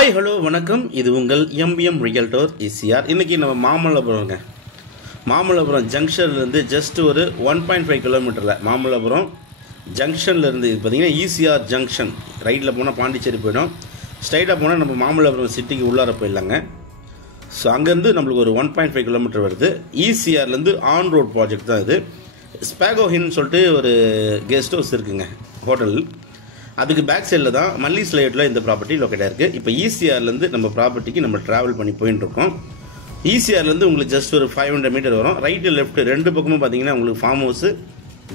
Hi hello வணக்கம். இது உங்கள் எம்பிஎம் ரியல்டோர் ECR. இன்றைக்கி நம்ம மாமல்லபுரம் ஜங்ஷன்லேருந்து ஜஸ்ட் ஒரு 1.5 கிலோமீட்டரில் மாமல்லபுரம் ஜங்ஷன்லேருந்து இது பார்த்திங்கன்னா ECR ஜங்ஷன் ரைட்டில் போனால் பாண்டிச்சேரி போயிடும். ஸ்ட்ரைட்டாக போனால் நம்ம மாமல்லபுரம் சிட்டிக்கு உள்ளார போயிடலாங்க. ஸோ அங்கேருந்து நம்மளுக்கு ஒரு 1.5 கிலோமீட்டர் வருது. ECRலேருந்து ஆன் ரோட் ப்ராஜெக்ட் தான் இது. ஸ்பேகோ ஹின்னு சொல்லிட்டு ஒரு கெஸ்ட் ஹவுஸ் இருக்குங்க, ஹோட்டல். அதுக்கு பேக் சைடில் தான் மல்லிஸ் லேஅவுட்டில் இந்த ப்ராப்பர்ட்டி லொக்கேட்டாக இருக்குது. இப்போ ECRலேருந்து நம்ம ப்ராப்பர்ட்டிக்கு நம்ம ட்ராவல் பண்ணி போயின்னு இருக்கோம். ECRலேருந்து உங்களுக்கு ஜஸ்ட் ஒரு 500 மீட்டர் வரும். ரைட்டு லெஃப்ட் ரெண்டு பக்கமும் பார்த்தீங்கன்னா உங்களுக்கு form house,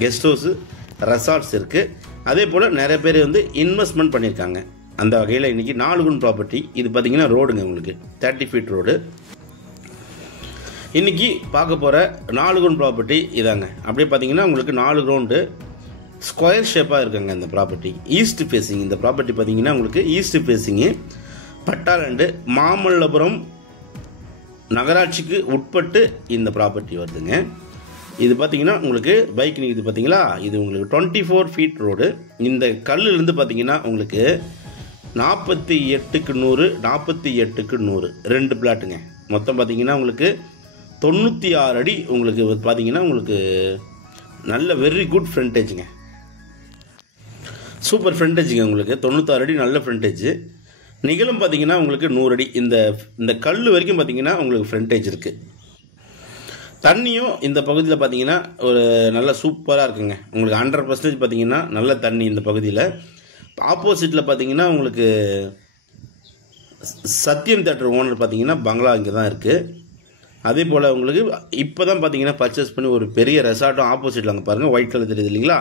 guest house, resorts இருக்குது. அதே போல் நிறைய பேர் இன்வெஸ்ட்மெண்ட் பண்ணியிருக்காங்க. அந்த வகையில் இன்றைக்கி 4 குன் ப்ராப்பர்ட்டி. இது பார்த்தீங்கன்னா ரோடுங்க, உங்களுக்கு 30 ஃபீட் ரோடு. இன்றைக்கி பார்க்க போகிற 4 குன் ப்ராப்பர்ட்டி இதாங்க. அப்படியே பார்த்தீங்கன்னா உங்களுக்கு 4 கிரவுண்டு ஸ்கொயர் ஷேப்பாக இருக்குங்க இந்த ப்ராப்பர்ட்டி. ஈஸ்ட் ஃபேஸிங் இந்த ப்ராப்பர்ட்டி பார்த்தீங்கன்னா உங்களுக்கு ஈஸ்ட் ஃபேஸிங்கு, பட்டாளண்டு, மாமல்லபுரம் நகராட்சிக்கு உட்பட்டு இந்த ப்ராப்பர்ட்டி வருதுங்க. இது பார்த்தீங்கன்னா உங்களுக்கு பைக் நிற்குது பார்த்தீங்களா, இது உங்களுக்கு 24 ஃபீட் ரோடு. இந்த கல்லுலேருந்து பார்த்தீங்கன்னா உங்களுக்கு 48க்கு 100, 48க்கு 100 2 பிளாட்டுங்க. மொத்தம் பார்த்தீங்கன்னா உங்களுக்கு 96 அடி. உங்களுக்கு பார்த்தீங்கன்னா உங்களுக்கு நல்ல வெரி குட் ஃப்ரண்டேஜுங்க, சூப்பர் ஃப்ரண்டேஜுங்க. உங்களுக்கு 96 அடி நல்ல ஃப்ரண்டேஜ். நிகழும் பார்த்தீங்கன்னா உங்களுக்கு 100 அடி. இந்த கல் வரைக்கும் பார்த்தீங்கன்னா உங்களுக்கு ஃப்ரண்டேஜ் இருக்குது. தண்ணியும் இந்த பகுதியில் பார்த்தீங்கன்னா ஒரு நல்ல சூப்பராக இருக்குங்க. உங்களுக்கு 100% பார்த்தீங்கன்னா நல்ல தண்ணி இந்த பகுதியில். ஆப்போசிட்டில் பார்த்தீங்கன்னா உங்களுக்கு சத்யம் தேட்டர் ஓனர் பார்த்தீங்கன்னா பங்களா இங்கே தான் இருக்குது. அதே போல் உங்களுக்கு இப்போ தான் பார்த்தீங்கன்னா பர்ச்சேஸ் பண்ணி ஒரு பெரிய ரெசார்ட்டும் ஆப்போசிட்டில் அங்கே பாருங்கள், ஒயிட் கலர் தெரியுது இல்லைங்களா,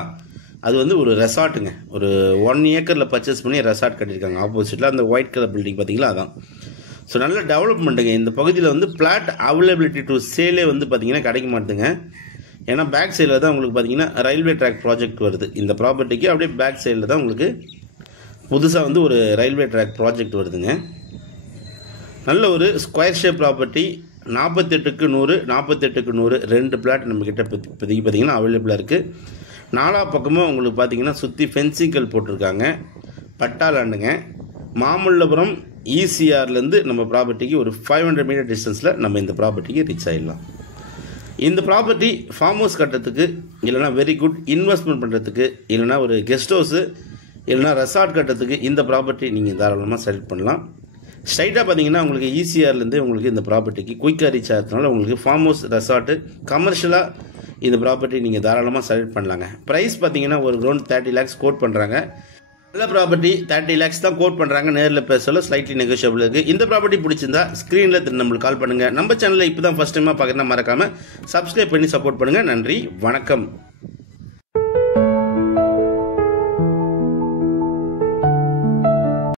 அது ஒரு ரெசார்ட்டுங்க. ஒரு 1 ஏக்கரில் பர்ச்சேஸ் பண்ணி ரெசார்ட் கட்டியிருக்காங்க ஆப்போசிட்டில். அந்த ஒயிட் கலர் பில்டிங் பார்த்தீங்களா, அதான். ஸோ நல்ல டெவலப்மெண்ட்டுங்க. இந்த பகுதியில் பிளாட் அவைலபிலிட்டி டு சேலே பார்த்தீங்கன்னா கிடைக்க மாட்டுங்க. ஏன்னா பேக் சைடில் தான் உங்களுக்கு பார்த்தீங்கன்னா ரயில்வே ட்ராக் ப்ராஜெக்ட் வருது இந்த ப்ராப்பர்ட்டிக்கு. அப்படியே பேக் சைடில் தான் உங்களுக்கு புதுசாக ஒரு ரயில்வே ட்ராக் ப்ராஜெக்ட் வருதுங்க. நல்ல ஒரு ஸ்கொயர் ஷேப் ப்ராப்பர்ட்டி. 48க்கு 100, 48க்கு 100 2 பிளாட் நம்மக்கிட்ட இப்போதைக்கு பார்த்தீங்கன்னா அவைலபிளாக இருக்குது. 4 பக்கமும் உங்களுக்கு பார்த்தீங்கன்னா சுற்றி ஃபென்சிங்கல் போட்டிருக்காங்க. பட்டாளாண்டுங்க. மாமல்லபுரம் ECRலேருந்து நம்ம ப்ராப்பர்ட்டிக்கு ஒரு 500 மீட்டர் டிஸ்டன்ஸில் நம்ம இந்த ப்ராப்பர்ட்டிக்கு ரீச் ஆகிடலாம். இந்த ப்ராப்பர்ட்டி ஃபார்ம் ஹவுஸ் கட்டுறதுக்கு, இல்லைனா வெரி குட் இன்வெஸ்ட்மெண்ட் பண்ணுறதுக்கு, இல்லைனா ஒரு கெஸ்ட் ஹவுஸு, இல்லைனா ரெசார்ட் கட்டுறதுக்கு இந்த ப்ராப்பர்ட்டி நீங்கள் தாராளமாக செலக்ட் பண்ணலாம். ஸ்ட்ரைட்டாக பார்த்தீங்கன்னா உங்களுக்கு ECRலேருந்து உங்களுக்கு இந்த ப்ராப்பர்ட்டிக்கு குயிக்காக ரீச் ஆகிறதுனால உங்களுக்கு ஃபார்ம் ஹவுஸ், ரெசார்ட்டு, கமர்ஷியலாக இந்த ப்ராப்பர்ட்டி நீங்கள் தாராளமாக செலக்ட் பண்ணலாங்க. ப்ரைஸ் பார்த்தீங்கன்னா ஒரு கிரவுண்ட் 30 lakhs கோட் பண்ணுறாங்க. நல்ல ப்ராப்பர்ட்டி 30 lakhs தான் கோட் பண்ணுறாங்க. நேரில் பேசல ஸ்லைட்லி நெகோஷியபிள் இருக்குது. இந்த ப்ராப்பர்ட்டி பிடிச்சிருந்தா ஸ்க்ரீனில் நம்மளுக்கு கால் பண்ணுங்கள். நம்ம சேனலில் இப்போ தான் ஃபஸ்ட் டைமாக பார்க்குறேன்னா மறக்காமல் சப்ஸ்கிரைப் பண்ணி சப்போர்ட் பண்ணுங்கள். நன்றி, வணக்கம்.